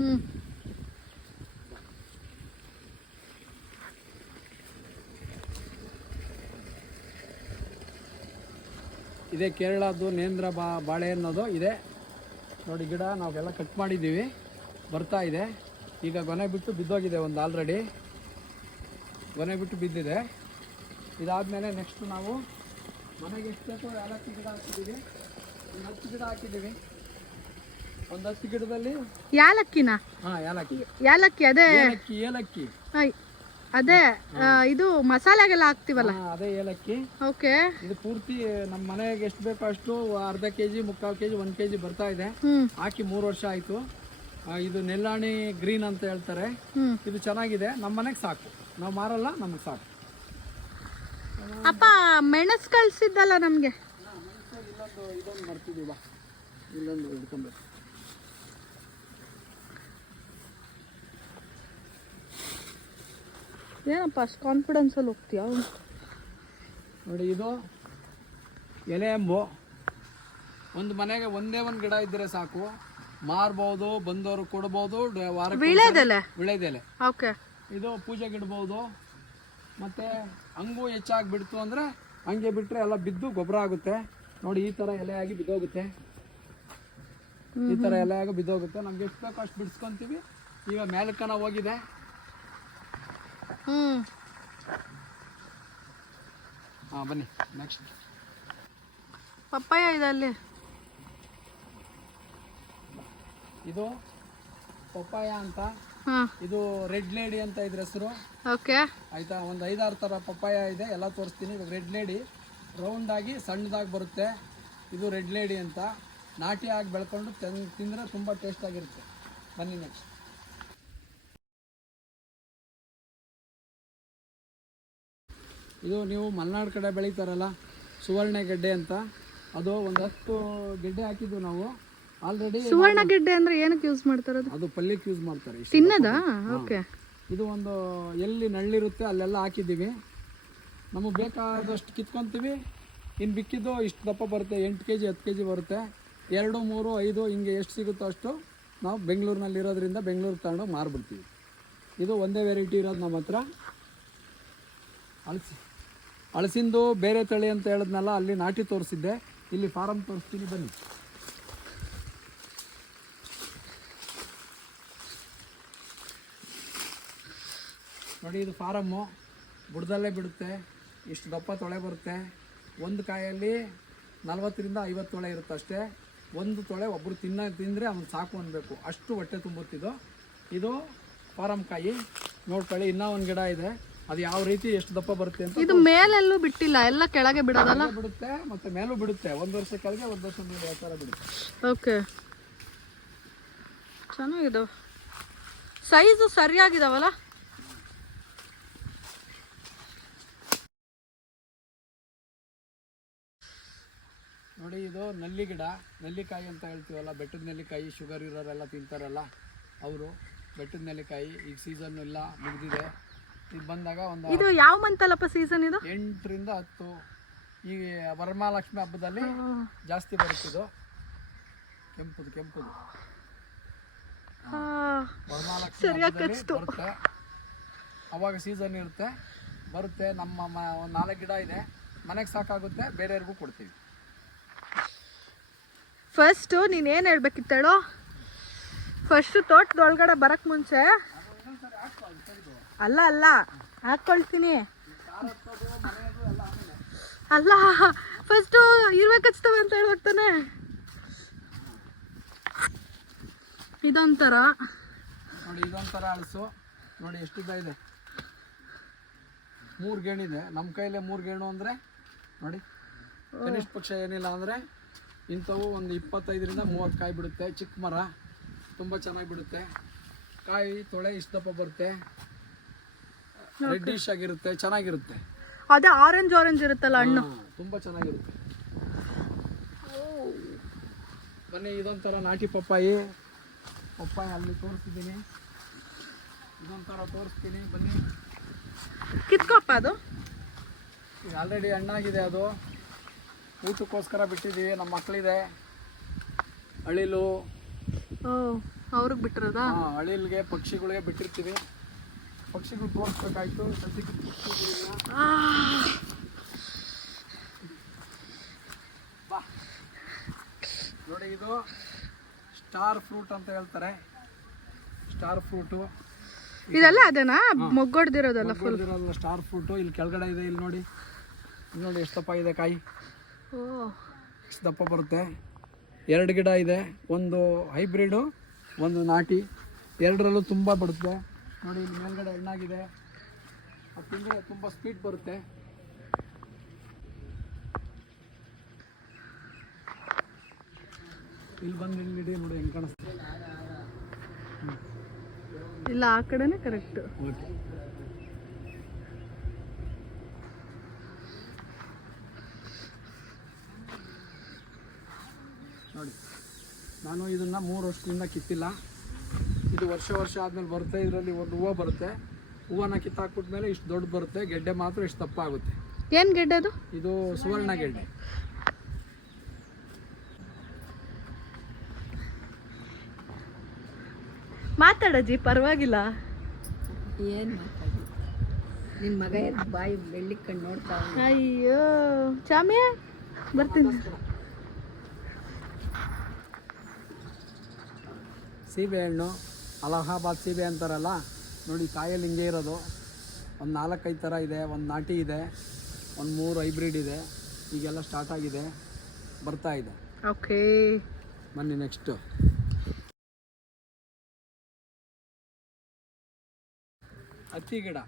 ಹ್ಮ್. ಇದೇ ಕೇರಳದ್ದು ನೇಂದ್ರ ಬಾ, ಬಾಳೆ ಅನ್ನೋದು ಇದೆ. ನೋಡಿ ಗಿಡ ನಾವೆಲ್ಲ ಕಟ್ ಮಾಡಿದ್ದೀವಿ. ಬರ್ತಾ ಇದೆ. ಈಗ ಗೊನೆ ಬಿಟ್ಟು ಬಿದ್ದೋಗಿದೆ ಒಂದು ಆಲ್ರೆಡಿ ಗೊನೆ ಬಿಟ್ಟು ಬಿದ್ದಿದೆ. ಇದಾದಮೇಲೆ ನೆಕ್ಸ್ಟ್ ನಾವು ಮನೆಗೆ ಎಷ್ಟು ಬೇಕೋ ಗಿಡ ಹಾಕಿದ್ದೀವಿ. ಒಂದು ಹತ್ತು ಗಿಡ ಹಾಕಿದ್ದೀವಿ. ಒಂದು ಹತ್ತು ಗಿಡದಲ್ಲಿ ಯಾಲಕ್ಕಿನ ಹಾಂ ಏಲಕ್ಕಿ ಯಾಲಕ್ಕಿ ಅದೇ. ಏಲಕ್ಕಿ ಏಲಕ್ಕಿ. ಐ, ಅದೇ ಆ, ಇದು ಮಸಾಲೆಗೆಲ್ಲ ಹಾಕ್ತಿವಲ್ಲ? ಹಾ, ಅದೇ ಏಲಕ್ಕಿ. ಓಕೆ. ಇದು ಪೂರ್ತಿ ನಮ್ಮ ಮನೆಗೆ ಎಷ್ಟು ಬೇಕೋ ಅಷ್ಟು ಅರ್ಧ ಕೆ ಜಿ ಮುಕ್ಕಾಲು ಕೆ ಜಿ ಒಂದು ಕೆ ಜಿ ಬರ್ತಾ ಇದೆ. ಹ್ಮ್. ಹಾಕಿ ಮೂರು ವರ್ಷ ಆಯಿತು. ಇದು ನೆಲ್ಲಾಣಿ ಗ್ರೀನ್ ಅಂತ ಹೇಳ್ತಾರೆ. ಹ್ಮ್. ಇದು ಚೆನ್ನಾಗಿದೆ. ನಮ್ಮ ಮನೆಗೆ ಸಾಕು. ನಾವು ಮಾರಲ್ಲ ನಮಗೆ ಸಾಕು. ಅಪ್ಪ ಮೆಣಸ್ ಕಳ್ಸಿದ್ದಲ್ಲ ನಮ್ಗೆ? ಇಲ್ಲೊಂದು ಇದೊಂದು ಮಾಡ್ತಿದ್ದೀವ ಇಲ್ಲೊಂದು ಹಿಡ್ಕೊಬೇಕು ಏನಪ್ಪ ಅಷ್ಟು ಕಾನ್ಫಿಡೆನ್ಸ್ ಅಲ್ಲಿ ಹೋಗ್ತೀಯಾ? ನೋಡಿ ಇದು ಎಲೆ ಎಂಬು ಒಂದು ಮನೆಗೆ ಒಂದೇ ಒಂದು ಗಿಡ ಇದ್ದರೆ ಸಾಕು. ಮಾರ್ಬೋದು ಬಂದವರು ಕೊಡ್ಬೋದು ವಿಳೆದೆಲೆ? ವಿಳೆದೆಲೆ. ಓಕೆ. ಇದು ಪೂಜೆಗೆ ಇಡ್ಬೋದು ಮತ್ತೆ ಹಂಗೂ ಹೆಚ್ಚಾಗಿ ಬಿಡ್ತು ಅಂದರೆ ಹಂಗೆ ಬಿಟ್ಟರೆ ಎಲ್ಲ ಬಿದ್ದು ಗೊಬ್ಬರ ಆಗುತ್ತೆ. ನೋಡಿ ಈ ಥರ ಎಲೆ ಆಗಿ ಬಿದ್ದೋಗುತ್ತೆ. ಈ ಥರ ಎಲೆ ಆಗಿ ಬಿದ್ದೋಗುತ್ತೆ. ನಮ್ಗೆ ಎಷ್ಟು ಬೇಕೋ ಅಷ್ಟು ಬಿಡಿಸ್ಕೊತೀವಿ. ಈಗ ಮೇಲಕ್ಕನ ಹೋಗಿದೆ. ಹಾಂ ಬನ್ನಿ. ನೆಕ್ಸ್ಟ್ ಪಪ್ಪಾಯ ಇದೆ ಅಲ್ಲಿ. ಇದು ಪಪ್ಪಾಯ ಅಂತ. ಇದು ರೆಡ್ ಲೇಡಿ ಅಂತ ಇದ್ರ ಹೆಸರು. ಓಕೆ. ಆಯಿತಾ? ಒಂದು ಐದಾರು ಥರ ಪಪ್ಪಾಯ ಇದೆ. ಎಲ್ಲ ತೋರಿಸ್ತೀನಿ. ಇವಾಗ ರೆಡ್ ಲೇಡಿ. ರೌಂಡಾಗಿ ಸಣ್ಣದಾಗಿ ಬರುತ್ತೆ. ಇದು ರೆಡ್ ಲೇಡಿ ಅಂತ. ನಾಟಿಯಾಗಿ ಬೆಳ್ಕೊಂಡು ತಿಂದ್ರೆ ತುಂಬಾ ಟೇಸ್ಟ್ ಆಗಿರುತ್ತೆ. ಬನ್ನಿ ನೆಕ್ಸ್ಟ್ ಇದು ನೀವು ಮಲೆನಾಡು ಕಡೆ ಬೆಳೀತಾರಲ್ಲ ಸುವರ್ಣ ಗೆಡ್ಡೆ ಅಂತ ಅದು ಒಂದು ಹತ್ತು ಗೆಡ್ಡೆ ಹಾಕಿದ್ದು ನಾವು. ಆಲ್ರೆಡಿ ಸುವರ್ಣ ಗೆಡ್ಡೆ ಅಂದ್ರೆ ಏನಕ್ಕೆ ಯೂಸ್ ಮಾಡ್ತಾರೆ ಅದು? ಪಲ್ಯಕ್ಕೆ ಯೂಸ್ ಮಾಡ್ತಾರೆ. ಇಷ್ಟು ತಿನ್ನದಾ? ಓಕೆ. ಇದು ಒಂದು ಎಲ್ಲಿ ನಳ್ಳಿರುತ್ತೆ ಅಲ್ಲೆಲ್ಲ ಹಾಕಿದ್ದೀವಿ. ನಮಗೆ ಬೇಕಾದಷ್ಟು ಕಿತ್ಕೊಂತೀವಿ. ಇನ್ನು ಬಿಕ್ಕಿದ್ದು ಇಷ್ಟು ದಪ್ಪ ಬರುತ್ತೆ ಎಂಟು ಕೆ ಜಿ ಹತ್ತು ಕೆ ಜಿ ಬರುತ್ತೆ. ಎರಡು ಮೂರು ಐದು ಹಿಂಗೆ ಎಷ್ಟು ಸಿಗುತ್ತೋ ಅಷ್ಟು ನಾವು ಬೆಂಗಳೂರಿನಲ್ಲಿ ಇರೋದ್ರಿಂದ ಬೆಂಗಳೂರಿಗೆ ತಗೊಂಡೋಗಿ ಮಾರ್ಬಿಡ್ತೀವಿ. ಇದು ಒಂದೇ ವೆರೈಟಿ ಇರೋದು ನಮ್ಮ ಹತ್ರ. ಹಳಸಿ ಹಳಸಿಂದು ಬೇರೆ ತಳಿ ಅಂತ ಹೇಳಿದ್ನಲ್ಲ, ಅಲ್ಲಿ ನಾಟಿ ತೋರಿಸಿದ್ದೆ. ಇಲ್ಲಿ ಫಾರಮ್ ತೋರಿಸ್ತೀನಿ, ಬನ್ನಿ. ನೋಡಿ, ಇದು ಫಾರಮ್ಮು. ಬುಡದಲ್ಲೇ ಬಿಡುತ್ತೆ. ಇಷ್ಟು ದಪ್ಪ ತೊಳೆ ಬರುತ್ತೆ. ಒಂದು ಕಾಯಲ್ಲಿ ನಲ್ವತ್ತರಿಂದ ಐವತ್ತು ತೊಳೆ ಇರುತ್ತೆ ಅಷ್ಟೇ. ಒಂದು ತೊಳೆ ಒಬ್ಬರು ತಿನ್ನ, ತಿಂದರೆ ಅವ್ನು ಸಾಕು ಅನ್ನಬೇಕು ಅಷ್ಟು ಹೊಟ್ಟೆ ತುಂಬುತ್ತಿದ್ದು ಇದು ಫಾರಮ್ ಕಾಯಿ. ನೋಡ್ಕೊಳ್ಳಿ ಇನ್ನೂ ಒಂದು ಗಿಡ ಇದೆ. ಅದು ಯಾವ ರೀತಿ ಎಷ್ಟು ದಪ್ಪ ಬರುತ್ತೆ ಅಂತ ಇದು ಮೇಲೆಲ್ಲೂ ಬಿಟ್ಟಿಲ್ಲ ಎಲ್ಲ ಕೆಳಗೆ ಬಿಡೋದಲ್ಲ? ಬಿಡುತ್ತೆ ಮತ್ತೆ ಮೇಲೂ ಬಿಡುತ್ತೆ. ಒಂದು ವರ್ಷ ಕೆಳಗೆ ಒಂದು ವರ್ಷ ಮೇಲೆ ಥರ ಬಿಡುತ್ತೆ? ಓಕೆ. ಚೆನ್ನಾಗಿದಾವ. ಸೈಜು ಸರಿಯಾಗಿದಾವಲ್ಲ? ನೋಡಿ ಇದು ನಲ್ಲಿ ಗಿಡ. ನೆಲ್ಲಿಕಾಯಿ ಅಂತ ಹೇಳ್ತೀವಲ್ಲ ಬೆಟ್ಟದ ನೆಲ್ಲಿಕಾಯಿ ಶುಗರ್ ಇರೋರೆಲ್ಲ ತಿಂತಾರಲ್ಲ ಅವರು. ಬೆಟ್ಟದ ನೆಲ್ಲಿಕಾಯಿ ಈಗ ಸೀಸನ್ ಎಲ್ಲ ಮುಗ್ದಿದೆ. ಇದು ಬಂದಾಗ ಒಂದು ಇದು ಯಾವ ಮಂತ್ ಅಲ್ಲಪ್ಪ ಸೀಸನ್ ಇದು? ಎಂಟರಿಂದ ಹತ್ತು. ಈ ವರಮಹಾಲಕ್ಷ್ಮಿ ಹಬ್ಬದಲ್ಲಿ ಜಾಸ್ತಿ ಬರುತ್ತಿದ್ದು ಕೆಂಪುದು ಕೆಂಪುದು. ಅವಾಗ ಸೀಸನ್ ಇರುತ್ತೆ. ಬರುತ್ತೆ. ನಮ್ಮ ಮ ಒಂದು ನಾಲ್ಕು ಗಿಡ ಇದೆ. ಮನೆಗೆ ಸಾಕಾಗುತ್ತೆ. ಬೇರೆಯವ್ರಿಗೂ ಕೊಡ್ತೀವಿ. ಫಸ್ಟ್ ನೀನು ಏನು ಹೇಳ್ಬೇಕಿತ್ತೇಳು? ಫಸ್ಟು ತೋಟದೊಳಗಡೆ ಬರಕ್ ಮುಂಚೆ ಅಲ್ಲ ಅಲ್ಲ, ಹಾಕೊಳ್ತೀನಿ. ಅಲ್ಲ ಫಸ್ಟ್ ಇರ್ಬೇಕು ಹಚ್ತವೆ ಅಂತ ಹೇಳ್ಬೇಕ್ತಾನೆ ಇದೊಂಥರ. ನೋಡಿ, ಇದೊಂಥರ ಅಳಸು ನೋಡಿ, ಎಷ್ಟು ಇದೆ. ಮೂರು ಗೇಣಿದೆ ನಮ್ಮ ಕೈಲೇ ಮೂರು ಗೇಣು ಅಂದರೆ, ನೋಡಿ, ಕನಿಷ್ಠ ಪಕ್ಷ ಏನಿಲ್ಲ ಅಂದರೆ, ಇಂಥವು ಒಂದು ಇಪ್ಪತ್ತೈದರಿಂದ ಮೂವತ್ತು ಕಾಯಿ ಬಿಡುತ್ತೆ. ಚಿಕ್ಕ ಮರ, ತುಂಬ ಚೆನ್ನಾಗಿ ಬಿಡುತ್ತೆ. ಕಾಯಿ ತೊಳೆ ಇಷ್ಟು ದಪ್ಪ ಬರುತ್ತೆ ರೆಡ್ಡಿಶ್ ಆಗಿರುತ್ತೆ ಚೆನ್ನಾಗಿರುತ್ತೆ. ಅದೇ ಆರೆಂಜ್ ಆರೆಂಜ್ ಇರುತ್ತಲ್ಲ ಹಣ್ಣು? ತುಂಬಾ ಚೆನ್ನಾಗಿರುತ್ತೆ. ಬನ್ನಿ ಇದೊಂಥರ ನಾಟಿ ಪಪ್ಪಾಯಿ. ಪಪ್ಪಾಯಿ ಅಲ್ಲಿ ತೋರಿಸ್ತಿದ್ದೀನಿ. ಇದೊಂಥರ ತೋರಿಸ್ತೀನಿ ಬನ್ನಿ. ಕಿತ್ಕೊಪ್ಪ ಅದು? ಆಲ್ರೆಡಿ ಹಣ್ಣಾಗಿದೆ ಅದು. ಊಟಕ್ಕೋಸ್ಕರ ಬಿಟ್ಟಿದ್ದೀವಿ ನಮ್ಮ ಮಕ್ಕಳಿದೆ ಅಳಿಲು. ಅವ್ರಿಗೆ ಬಿಟ್ಟಿರೋದ? ಅಳಿಲ್ಗೆ ಪಕ್ಷಿಗಳಿಗೆ ಬಿಟ್ಟಿರ್ತೀವಿ. ಪಕ್ಷಿಗಳು ತೋರಿಸ್ಬೇಕಾಯ್ತು. ಸದ್ಯಕ್ಕೆ. ಬಾ. ನೋಡಿ ಇದು ಸ್ಟಾರ್ ಫ್ರೂಟ್ ಅಂತ ಹೇಳ್ತಾರೆ. Star fruit. ಇದೆಲ್ಲ ಅದೇನಾ? ಮೊಗ್ಗೊಡ್ದಿರೋದಲ್ಲ ಫುಲ್ ಇರೋದಲ್ಲ ಸ್ಟಾರ್ ಫ್ರೂಟು. ಇಲ್ಲಿ ಕೆಳಗಡೆ ಇದೆ ಇಲ್ಲಿ ನೋಡಿ. ಇಲ್ಲಿ ನೋಡಿ ಎಷ್ಟು ದಪ್ಪ ಇದೆ ಕಾಯಿ. ಓ. ಎಷ್ಟು ದಪ್ಪ ಬರುತ್ತೆ. ಎರಡು ಗಿಡ ಇದೆ. ಒಂದು ಹೈಬ್ರಿಡು. ಒಂದು ನಾಟಿ ಎರಡರಲ್ಲೂ ತುಂಬ ಬರುತ್ತೆ. ನೋಡಿ ಇಲ್ಲಿ ಮೇಲ್ಗಡೆ ಹಣ್ಣಾಗಿದೆ. ಅದು ತಿಂದರೆ ತುಂಬ ಸ್ಪೀಡ್ ಬರುತ್ತೆ. ಇಲ್ಲಿ ಬಂದು ಇಲ್ಲಿ ನೋಡಿ ಹೆಂಗೆ ಕಾಣಿಸ್ತದೆ ಇಲ್ಲ ಆ ಕಡೆನೇ ಕರೆಕ್ಟ್ ಓಕೆ ನೋಡಿ. ನಾನು ಇದನ್ನ ಮೂರು ವರ್ಷದಿಂದ ಕಿತ್ತಿಲ್ಲ. ಇದು ವರ್ಷ ವರ್ಷ ಆದಮೇಲೆ ಬರುತ್ತೆ ಇದರಲ್ಲಿ ಒಂದು ಹೂವು ಬರುತ್ತೆ. ಹೂವನ್ನ ಕಿತ್ತಾಕ್ಬಿಟ್ಮೇಲೆ ಇಷ್ಟು ದೊಡ್ಡ ಬರುತ್ತೆ ಗೆಡ್ಡೆ ಮಾತ್ರ ಇಷ್ಟು ತಪ್ಪಾಗುತ್ತೆ. ಏನ್ ಗೆಡ್ಡೆ ಅದು? ಇದು ಸುವರ್ಣ ಗೆಡ್ಡೆ. ಮಾತಾಡಜ್ಜಿ ಪರವಾಗಿಲ್ಲ. ಏನು ಮಾತಾಡಿ ನಿಮ್ಮ ಮಗ ಬಾಯಿ ಬೆಳ್ಳಿ ಕಣ್ಣು ನೋಡ್ತಾ ಅಯ್ಯೋ ಚಾಮಿಯ ಬರ್ತೀನಿ. ಸೀಬೆ ಹಣ್ಣು ಅಲಹಾಬಾದ್ ಸೀಬೆ ಅಂತಾರಲ್ಲ ನೋಡಿ ಕಾಯಲ್ಲಿ ಹಿಂಗೆ ಇರೋದು. ಒಂದು ನಾಲ್ಕೈದು ಥರ ಇದೆ ಒಂದು ನಾಟಿ ಇದೆ ಒಂದು ಮೂರು ಹೈಬ್ರಿಡ್ ಇದೆ ಈಗೆಲ್ಲ ಸ್ಟಾರ್ಟ್ ಆಗಿದೆ ಬರ್ತಾ ಇದೆ. ಓಕೆ. ಬನ್ನಿ ನೆಕ್ಸ್ಟು ಹತ್ತಿ ಗಿಡ.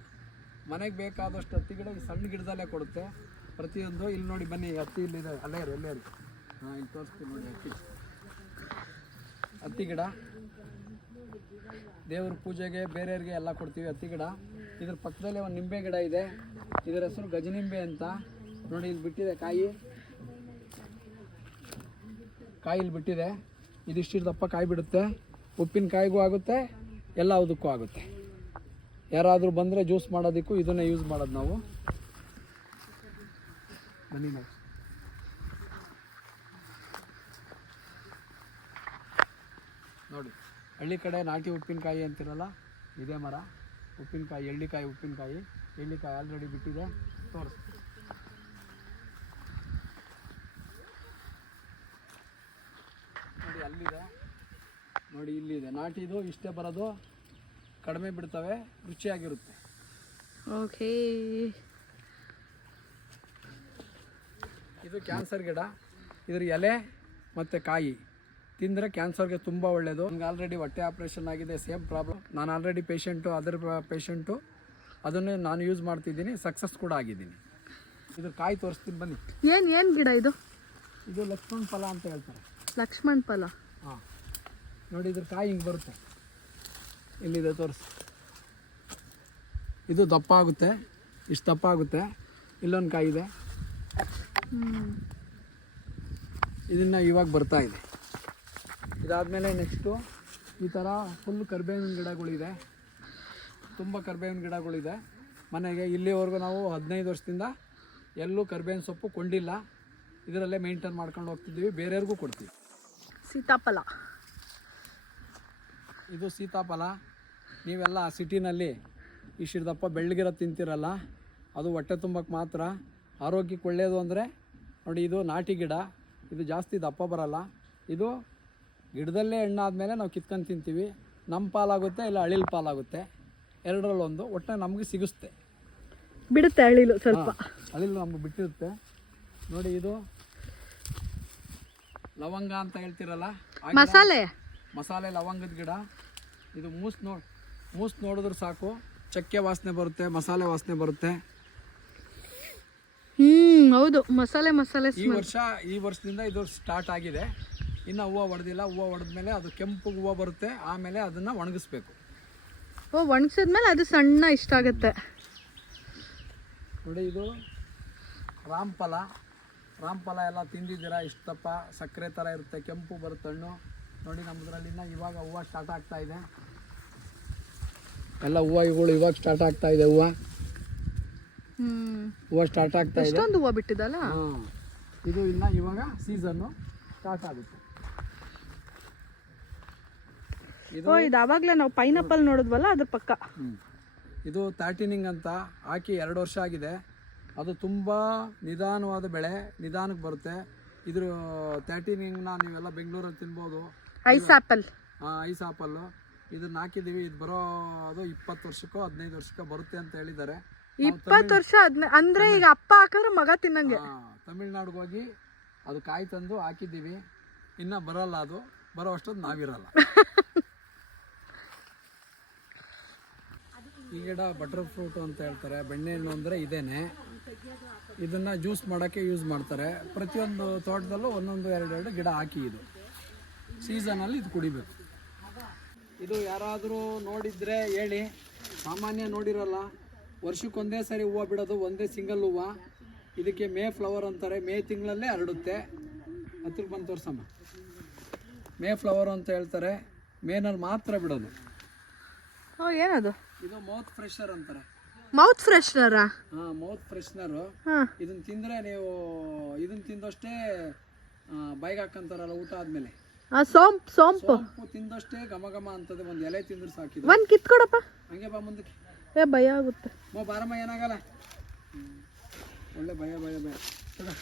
ಮನೆಗೆ ಬೇಕಾದಷ್ಟು ಹತ್ತಿ ಗಿಡ ಈ ಸಣ್ಣ ಗಿಡದಲ್ಲೇ ಕೊಡುತ್ತೆ. ಪ್ರತಿಯೊಂದು ಇಲ್ಲಿ ನೋಡಿ ಬನ್ನಿ ಹತ್ತಿ ಇಲ್ಲಿದೆ. ಅಲ್ಲೇ ಇರು ಅಲ್ಲೇ ಇರು. ಹಾಂ ಇಲ್ಲಿ ತೋರಿಸ್ತೀನಿ ನೋಡಿ ಹತ್ತಿ. ಹತ್ತಿ ಗಿಡ. ದೇವ್ರ ಪೂಜೆಗೆ ಬೇರೆಯವ್ರಿಗೆ ಎಲ್ಲ ಕೊಡ್ತೀವಿ ಹತ್ತಿ ಗಿಡ. ಇದ್ರ ಪಕ್ಕದಲ್ಲೇ ಒಂದು ನಿಂಬೆ ಗಿಡ ಇದೆ. ಇದರ ಹೆಸರು ಗಜನಿಂಬೆ ಅಂತ. ನೋಡಿ, ಇಲ್ಲಿ ಬಿಟ್ಟಿದೆ ಕಾಯಿ. ಕಾಯಿ ಇಲ್ಲಿ ಬಿಟ್ಟಿದೆ. ಇದಿಷ್ಟು ದಪ್ಪ ಕಾಯಿ ಬಿಡುತ್ತೆ. ಉಪ್ಪಿನಕಾಯಿಗೂ ಆಗುತ್ತೆ, ಎಲ್ಲ ಅದಕ್ಕೂ ಆಗುತ್ತೆ. ಯಾರಾದರೂ ಬಂದರೆ ಜ್ಯೂಸ್ ಮಾಡೋದಕ್ಕೂ ಇದನ್ನೇ ಯೂಸ್ ಮಾಡೋದು ನಾವು. ಬನ್ನಿ ನಾವು ನೋಡಿ ಹಳ್ಳಿ ಕಡೆ ನಾಟಿ ಉಪ್ಪಿನಕಾಯಿ ಅಂತಿರಲ್ಲ ಇದೇ ಮರ. ಉಪ್ಪಿನಕಾಯಿ ಎಳ್ಳಿಕಾಯಿ ಉಪ್ಪಿನಕಾಯಿ. ಎಳ್ಳಿಕಾಯಿ ಆಲ್ರೆಡಿ ಬಿಟ್ಟಿದೆ. ತೋರಿಸ್. ನೋಡಿ ಅಲ್ಲಿದೆ. ನೋಡಿ ಇಲ್ಲಿದೆ. ನಾಟಿದು ಇಷ್ಟೇ ಬರೋದು. ಕಡಿಮೆ ಬಿಡ್ತವೆ ರುಚಿಯಾಗಿರುತ್ತೆ. ಓಕೆ. ಇದು ಕ್ಯಾನ್ಸರ್ ಗಿಡ. ಇದ್ರ ಎಲೆ ಮತ್ತು ಕಾಯಿ. ತಿಂದರೆ ಕ್ಯಾನ್ಸರ್ಗೆ ತುಂಬ ಒಳ್ಳೇದು. ನನಗೆ ಆಲ್ರೆಡಿ ಹೊಟ್ಟೆ ಆಪ್ರೇಷನ್ ಆಗಿದೆ ಸೇಮ್ ಪ್ರಾಬ್ಲಮ್ ನಾನು ಆಲ್ರೆಡಿ ಪೇಷಂಟು ಅದರ ಪೇಷಂಟು ಅದನ್ನೇ ನಾನು ಯೂಸ್ ಮಾಡ್ತಿದ್ದೀನಿ ಸಕ್ಸಸ್ ಕೂಡ ಆಗಿದ್ದೀನಿ. ಇದ್ರ ಕಾಯಿ ತೋರಿಸ್ತೀನಿ ಬನ್ನಿ. ಏನ್ ಏನ್ ಗಿಡ ಇದು? ಇದು ಲಕ್ಷ್ಮಣ್ ಫಲ ಅಂತ ಹೇಳ್ತಾರೆ. ಲಕ್ಷ್ಮಣ್ ಫಲ. ಹಾಂ. ನೋಡಿ ಇದ್ರ ಕಾಯಿ ಹಿಂಗೆ ಬರುತ್ತೆ. ಇಲ್ಲಿದೆ ತೋರಿಸಿ. ಇದು ದಪ್ಪ ಆಗುತ್ತೆ ಇಷ್ಟು ದಪ್ಪ ಆಗುತ್ತೆ. ಇಲ್ಲೊಂದು ಕಾಯಿ ಇದೆ. ಇದನ್ನು ಇವಾಗ ಬರ್ತಾ ಇದೆ. ಇದಾದಮೇಲೆ ನೆಕ್ಸ್ಟು ಈ ಥರ ಫುಲ್ ಕರ್ಬೇವಿನ ಗಿಡಗಳಿದೆ. ತುಂಬ ಕರ್ಬೇವಿನ ಗಿಡಗಳಿದೆ. ಮನೆಗೆ ಇಲ್ಲಿವರೆಗೂ ನಾವು ಹದಿನೈದು ವರ್ಷದಿಂದ ಎಲ್ಲೂ ಕರ್ಬೇವಿನ ಸೊಪ್ಪು ಕೊಂಡಿಲ್ಲ. ಇದರಲ್ಲೇ ಮೇಂಟೈನ್ ಮಾಡ್ಕೊಂಡು ಹೋಗ್ತಿದ್ದೀವಿ. ಬೇರೆಯವ್ರಿಗೂ ಕೊಡ್ತೀವಿ. ಸೀತಾಫಲ. ಇದು ಸೀತಾಫಲ. ನೀವೆಲ್ಲ ಸಿಟಿನಲ್ಲಿ ಇಷ್ಟಿದಪ್ಪ ಬೆಳ್ಳಗಿರೋ ತಿಂತಿರಲ್ಲ ಅದು ಹೊಟ್ಟೆ ತುಂಬಕ್ಕೆ ಮಾತ್ರ. ಆರೋಗ್ಯಕ್ಕೆ ಒಳ್ಳೆಯದು ಅಂದರೆ ನೋಡಿ ಇದು ನಾಟಿ ಗಿಡ. ಇದು ಜಾಸ್ತಿ ದಪ್ಪ ಬರಲ್ಲ. ಇದು ಗಿಡದಲ್ಲೇ ಹಣ್ಣಾದಮೇಲೆ ನಾವು ಕಿತ್ಕೊಂಡು ತಿಂತೀವಿ. ನಮ್ಮ ಪಾಲಾಗುತ್ತೆ ಇಲ್ಲ ಅಳಿಲ್ ಪಾಲಾಗುತ್ತೆ. ಎರಡರಲ್ಲೊಂದು ಒಟ್ಟೆ ನಮಗೆ ಸಿಗುತ್ತೆ ಬಿಡುತ್ತೆ ಅಳಿಲು ಸ್ವಲ್ಪ. ಅಳಿಲು ನಮ್ಗೆ ಬಿಟ್ಟಿರುತ್ತೆ. ನೋಡಿ ಇದು ಲವಂಗ ಅಂತ ಹೇಳ್ತಿರಲ್ಲ ಆ ಗಿಡ- ಮಸಾಲೆ. ಮಸಾಲೆ ಲವಂಗದ ಗಿಡ. ಇದು ಮೂಸ್ ನೋ ಮೂಸ್ ನೋಡಿದ್ರೆ ಸಾಕು. ಚಕ್ಕೆ ವಾಸನೆ ಬರುತ್ತೆ ಮಸಾಲೆ ವಾಸನೆ ಬರುತ್ತೆ. ಹ್ಮ್ ಹೌದು. ಮಸಾಲೆ ಮಸಾಲೆ ಈ ವರ್ಷ ಈ ವರ್ಷದಿಂದ ಇದು ಸ್ಟಾರ್ಟ್ ಆಗಿದೆ. ಇನ್ನು ಹೂವು ಹೊಡೆದಿಲ್ಲ ಹೂವು ಹೊಡೆದ್ಮೇಲೆ ಅದು ಕೆಂಪು ಹೂವು ಬರುತ್ತೆ ಆಮೇಲೆ ಅದನ್ನು ಒಣಗಿಸ್ಬೇಕು. ಓ ಒಣಗಿಸಿದ್ಮೇಲೆ ಅದು ಸಣ್ಣ ಇಷ್ಟ ಆಗುತ್ತೆ. ನೋಡಿ ಇದು ರಾಮ್ಫಲ. ರಾಮ್ಫಲ ಎಲ್ಲ ತಿಂದಿದ್ದೀರಾ? ಇಷ್ಟಪ್ಪ ಸಕ್ಕರೆ ಥರ ಇರುತ್ತೆ ಕೆಂಪು ಬರುತ್ತೆ ಹಣ್ಣು. ನೋಡಿ ನಮ್ಮದ್ರಲ್ಲಿನ ಇವಾಗ ಹೂವು ಸ್ಟಾರ್ಟ್ ಆಗ್ತಾ ಇದೆ. ಎಲ್ಲ ಹೂವು ಇವುಗಳು ಇವಾಗ ಸ್ಟಾರ್ಟ್ ಆಗ್ತಾ ಇದೆ ಹೂವು. ಹ್ಮ್. ಹೂವು ಸ್ಟಾರ್ಟ್ ಆಗ್ತಾ ಇದೆ. ಒಂದು ಹೂವು ಬಿಟ್ಟಿದಲ್ಲ ಇದು ಇನ್ನು ಇವಾಗ ಸೀಸನ್ನು ಸ್ಟಾರ್ಟ್ ಆಗುತ್ತೆ ಇದು ಓ ಇದು ಆವಾಗಲೇ ನಾವು ಪೈನಾಪಲ್ ನೋಡಿದ್ವಲ್ಲ ಅದ್ರ ಪಕ್ಕ. ಇದು ತಾಟಿನಿಂಗ್ ಅಂತ ಹಾಕಿ ಎರಡು ವರ್ಷ ಆಗಿದೆ. ಅದು ತುಂಬ ನಿಧಾನವಾದ ಬೆಳೆ ನಿಧಾನಕ್ಕೆ ಬರುತ್ತೆ. ಇದ್ರ ತರ್ಟೀನಿಂಗ್ನ ನೀವೆಲ್ಲ ಬೆಂಗಳೂರಲ್ಲಿ ತಿನ್ಬೋದು. Ice apple. ಹಾಂ ಐಸ್ ಆಪಲ್ಲು ಇದನ್ನ ಹಾಕಿದ್ದೀವಿ. ಇದು ಬರೋ ಅದು ಇಪ್ಪತ್ತು ವರ್ಷಕ್ಕೋ ಹದಿನೈದು ವರ್ಷಕ್ಕೋ ಬರುತ್ತೆ ಅಂತ ಹೇಳಿದ್ದಾರೆ. ಇಪ್ಪತ್ತು ವರ್ಷ ಅಂದ್ರೆ ಈಗ ಅಪ್ಪ ಹಾಕಿದ್ರೆ ಮಗ ತಿನ್ನಂಗೆ. ತಮಿಳ್ನಾಡಿಗೆ ಹೋಗಿ ಅದು ಕಾಯಿ ತಂದು ಹಾಕಿದ್ದೀವಿ. ಇನ್ನ ಬರಲ್ಲ ಅದು. ಬರೋ ಅಷ್ಟೊಂದು ನಾವಿರಲ್ಲ. ಈ ಗಿಡ ಬಟರ್ ಫ್ರೂಟ್ ಅಂತ ಹೇಳ್ತಾರೆ. ಬೆಣ್ಣೆಹಣ್ಣು ಅಂದರೆ ಇದೇನೆ. ಇದನ್ನ ಜ್ಯೂಸ್ ಮಾಡೋಕ್ಕೆ ಯೂಸ್ ಮಾಡ್ತಾರೆ. ಪ್ರತಿಯೊಂದು ತೋಟದಲ್ಲೂ ಒಂದೊಂದು, ಎರಡೆರಡು ಗಿಡ ಹಾಕಿ ಇದು. ಸೀಸನಲ್ಲಿ ಇದು ಕುಡಿಬೇಕು. ಇದು ಯಾರಾದರೂ ನೋಡಿದರೆ ಹೇಳಿ. ಸಾಮಾನ್ಯ ನೋಡಿರಲ್ಲ. ವರ್ಷಕ್ಕೊಂದೇ ಸರಿ ಹೂವು ಬಿಡೋದು ಒಂದೇ ಸಿಂಗಲ್ ಹೂವು. ಇದಕ್ಕೆ ಮೇ ಫ್ಲವರ್ ಅಂತಾರೆ. ಮೇ ತಿಂಗಳಲ್ಲೇ ಹರಡುತ್ತೆ. ಹತ್ತಿರ ಬಂದು ತೋರ್ಸಮ್ಮ. ಮೇ ಫ್ಲವರ್ ಅಂತ ಹೇಳ್ತಾರೆ. ಮೇನಲ್ಲಿ ಮಾತ್ರ ಬಿಡೋದು. ಏನದು? ಇದು ಮೌತ್ ಫ್ರೆಶರ್ ಅಂತಾರೆ. ಮೌತ್ ಫ್ರೆಶ್ನರ ಹಾ ಮೌತ್ ಫ್ರೆಶ್ನರು ಹಾ. ಇದನ್ನ ತಿಂದರೆ ನೀವು ಇದನ್ನ ತಿಂದಷ್ಟೇ ಬೈಗ್ ಹಾಕಂತಾರಲ್ಲ ಊಟ ಆದ್ಮೇಲೆ. ಸೋಂಪ್ ಸೋಂಪು. ತಿಂದಷ್ಟೇ ಘಮ ಘಮ ಅಂತದೆ ಒಂದು ಎಲೆ ತಿಂದ್ರೆ ಸಾಕಿದೆ ಒಂದು ಕಿತ್ಕೊಡಪ್ಪ. ಹಂಗೆ ಬಾ ಮುಂದಕ್ಕೆ. ಏ ಭಯ ಆಗುತ್ತೆ. ಮೋ ಬಾರಮ್ಮ ಏನಾಗಲ್ಲ. ಹ್ಮ್. ಒಳ್ಳೆ ಭಯ ಭಯ ಭಯ. ಒಂದ್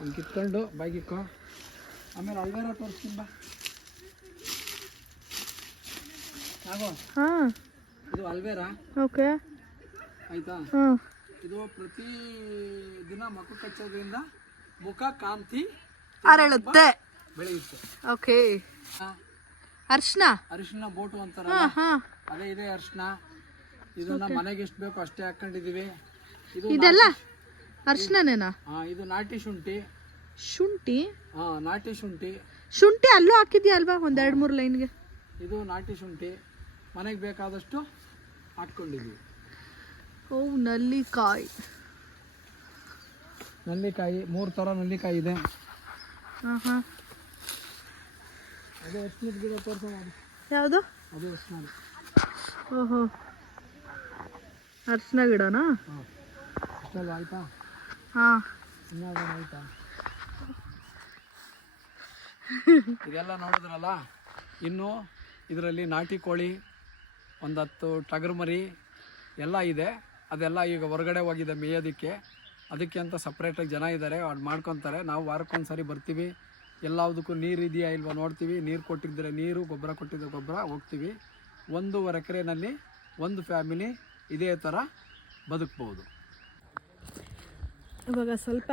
ಒಂದು ಕಿತ್ಕೊಂಡು ಬೈಗಿಕ್ಕೋ ಆಮೇಲೆ ಅಲ್ವೇರ ತೋರಿಸ್ತೀನಿ ಬಾ ಆಗೋ ಹಾ. ಇದು ಅಲ್ವೇರಾ? ಓಕೆ. ಆಯ್ತಾ? ಹಾ. ಇದು ಪ್ರತಿ ದಿನ ಮಕ್ಕ ಕಚ್ಚೋದ್ರಿಂದ ಮುಖ ಕಾಂತಿ ಅರಳುತ್ತೆ ಬೆಳೆಯುತ್ತೆ. ಓಕೆ. ಅರ್ಶನ? ಅರಿಶಿನ ಬೋಟು ಅಂತಾರ ಅದೇ ಇದೆ ಅರ್ಶನ. ಇದನ್ನ ಮನೆಗೆ ಎಷ್ಟು ಬೇಕೋ ಅಷ್ಟೇ ಹಾಕೊಂಡಿದೀವಿ ಇದು ಇದೆಲ್ಲ ಅರ್ಶನನೇನಾ? ಇದು ನಾಟಿ ಶುಂಠಿ. ಶುಂಠಿ? ಹಾ ನಾಟಿ ಶುಂಠಿ. ಶುಂಠಿ ಅಲ್ಲೂ ಹಾಕಿದ್ಯಾ ಅಲ್ವಾ ಒಂದ್ ಎರಡ್ ಮೂರ್ ಲೈನ್ಗೆ? ಇದು ನಾಟಿ ಶುಂಠಿ. ಮನೆಗೆ ಬೇಕಾದಷ್ಟು ಹಾಕ್ಕೊಂಡಿದ್ವಿ. ಓ ನಲ್ಲಿಕಾಯಿ. ನಲ್ಲಿಕಾಯಿ ಮೂರು ಥರ ನಲ್ಲಿಕಾಯಿ ಇದೆ. ಹಾಂ ಹಾಂ. ಅದೇ ಎಷ್ಟು ಗಿಡ ತೋರಿಸೋಣ ಅದು ಯಾವುದು? ಅದೇ ಎಷ್ಟು ಓಹೋ. ಅರ್ಶನ ಗಿಡನಾ? ಹಾಂ. ಅಷ್ಟೆಲ್ಲ ಆಯ್ತಾ? ಹಾಂ. ಇನ್ನಾದ್ರು ಆಯ್ತಾ? ಇದೆಲ್ಲ ನೋಡಿದ್ರಲ್ಲ? ಇನ್ನು ಇದರಲ್ಲಿ ನಾಟಿ ಕೋಳಿ ಒಂದು ಹತ್ತು ಟಗರು ಮರಿ ಎಲ್ಲ ಇದೆ. ಅದೆಲ್ಲ ಈಗ ಹೊರಗಡೆ ಹೋಗಿದೆ ಮೇಯೋದಕ್ಕೆ. ಅದಕ್ಕೆ ಅಂತ ಸಪ್ರೇಟಾಗಿ ಜನ ಇದ್ದಾರೆ ಅದು ಮಾಡ್ಕೊತಾರೆ. ನಾವು ವಾರಕ್ಕೊಂದು ಸರಿ ಬರ್ತೀವಿ. ಎಲ್ಲದಕ್ಕೂ ನೀರು ಇದೆಯಾ ಇಲ್ವಾ ನೋಡ್ತೀವಿ. ನೀರು ಕೊಟ್ಟಿದ್ದರೆ ನೀರು, ಗೊಬ್ಬರ ಕೊಟ್ಟಿದ್ದರೆ ಗೊಬ್ಬರ, ಹೋಗ್ತೀವಿ. ಒಂದೂವರೆ ಎಕರೆನಲ್ಲಿ ಒಂದು ಫ್ಯಾಮಿಲಿ ಇದೇ ಥರ ಬದುಕ್ಬೋದು. ಇವಾಗ ಸ್ವಲ್ಪ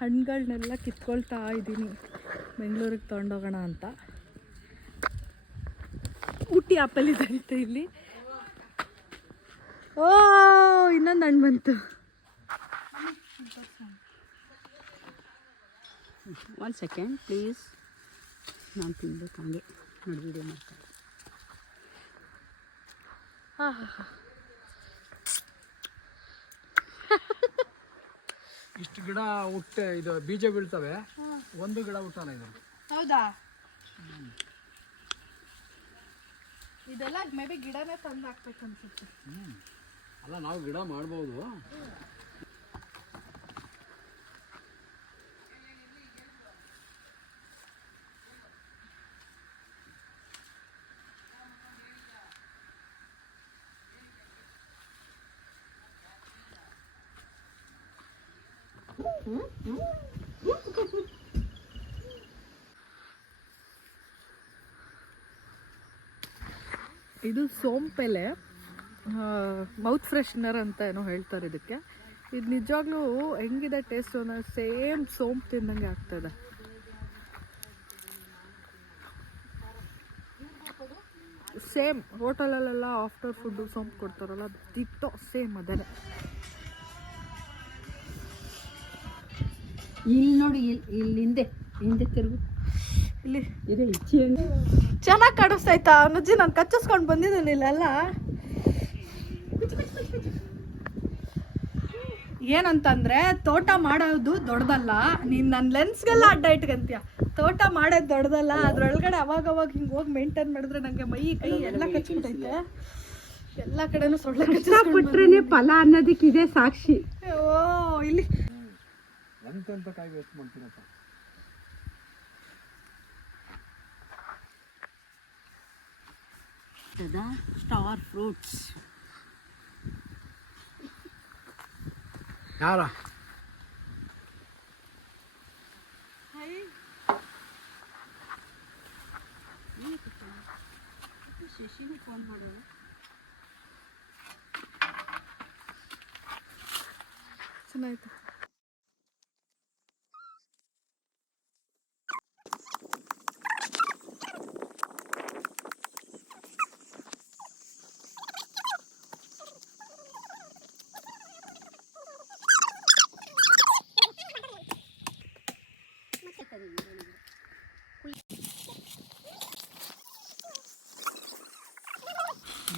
ಹಣ್ಣುಗಳನ್ನೆಲ್ಲ ಕಿತ್ಕೊಳ್ತಾ ಇದ್ದೀನಿ. ಬೆಂಗಳೂರಿಗೆ ತೊಗೊಂಡೋಗೋಣ ಅಂತ. ಊಟಿ ಆಪಲ್ ಇದಂತೆ ಇಲ್ಲಿ. ಓ ಇನ್ನೊಂದು ಹಣ್ಣು ಬಂತು. ಒನ್ ಸೆಕೆಂಡ್ ಪ್ಲೀಸ್ ನಾನು ತಿನ್ಬೇಕು ಹಂಗೆ. ನೋಡಿ ವಿಡಿಯೋ ಮಾಡ್ತಾರೆ ಇಷ್ಟು ಗಿಡ ಹುಟ್ಟೆ ಇದು ಬೀಜ ಬೀಳ್ತವೆ. ಒಂದು ಗಿಡ ಹುಟ್ಟಲ್ಲ ಇದು. ಹೌದಾ? ಇದೆಲ್ಲ ಮೇ ಬಿ ಗಿಡನೇ ತಂದು ಹಾಕ್ಬೇಕು ಅನ್ಸುತ್ತೆ ಅಲ್ಲ ನಾವು ಗಿಡ ಮಾಡ್ಬೋದು. ಇದು ಸೋಂಪೆಲೆ ಮೌತ್ ಫ್ರೆಶ್ನರ್ ಅಂತ ಏನೋ ಹೇಳ್ತಾರೆ ಇದಕ್ಕೆ. ಇದು ನಿಜವಾಗ್ಲೂ ಹೆಂಗಿದೆ ಟೇಸ್ಟ್ ಅನ್ನೋ ಸೇಮ್ ಸೋಂಪು ತಿಂದಂಗೆ ಆಗ್ತದೆ. ಸೇಮ್ ಹೋಟೆಲಲ್ಲೆಲ್ಲ ಆಫ್ಟರ್ ಫುಡ್ಡು ಸೋಂಪು ಕೊಡ್ತಾರಲ್ಲ ದಿಟ್ಟೋ ಸೇಮ್ ಅದೇ ಇಲ್ಲಿ ನೋಡಿ ಇಲ್ಲಿ ಹಿಂದೆ ಹಿಂದೆ ತಿರುಗು. ಇಲ್ಲಿ. ಇದೆ ಹಣ್ಣು ಚೆನ್ನಾಗಿ ಕಾಣಿಸ್ತಾಯ್ತಾ ಅನುಜಿ ನಾನು ಕಚ್ಚಿಸ್ಕೊಂಡು ಬಂದಿದ್ದೀನಿ ಇಲ್ಲೆಲ್ಲ ಏನಂತಂದ್ರೆ ತೋಟ ಮಾಡೋದು ದೊಡ್ಡದಲ್ಲ. ನೀನ್ ನನ್ನ ಲೆನ್ಸ್ಗೆಲ್ಲ ಅಡ್ಡ ಇಟ್ಕಂತೀಯ? ತೋಟ ಮಾಡೋದು ದೊಡ್ಡದಲ್ಲ ಅದ್ರೊಳಗಡೆ ಅವಾಗ ಅವಾಗ ಹಿಂಗೆ ಹೋಗಿ ಮೇಂಟೈನ್ ಮಾಡಿದ್ರೆ ನಂಗೆ ಮೈ ಕೈ ಎಲ್ಲ ಕಚ್ಬಿಟ್ಟೈತೆ ಎಲ್ಲ ಕಡೆನೂ ಸೊಳ್ಳೆ ಕಚ್ಚಿಸ್ಬಿಟ್ರೆ ಫಲ ಅನ್ನೋದಕ್ಕೆ ಇದೆ ಸಾಕ್ಷಿ. ಓ ಇಲ್ಲಿ. ಕಾಯಿ ವೇಸ್ಟ್ ಮಾಡ್ತೀರಪ್ಪ ಆಗ್ತದ ಸ್ಟಾರ್ ಫ್ರೂಟ್ಸ್ ಯಾರ ಶಶಿನ ಫೋನ್ ಮಾಡೋದು ಚೆನ್ನಾಯ್ತು